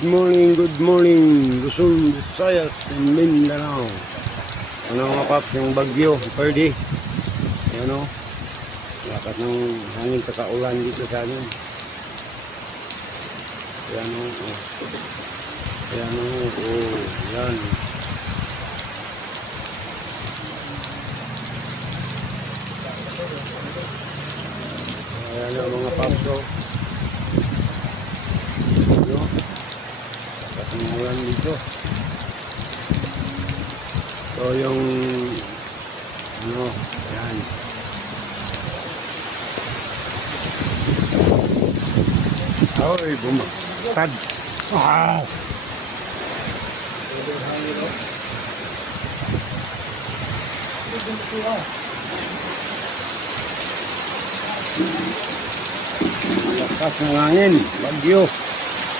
good morning, Luzon, Visayas, and Mindanao. Ano mga paps, yung bagyo, Ferdy. Ayan o, lakat ng hangin sa kaulan dito sa amin. Ayan o, ayan o, ayan. Ayan o mga paps o. Ang ulan dito. So yung ano, yan. Ay, bumatad. Ah! Lakas ng hangin, bagyo.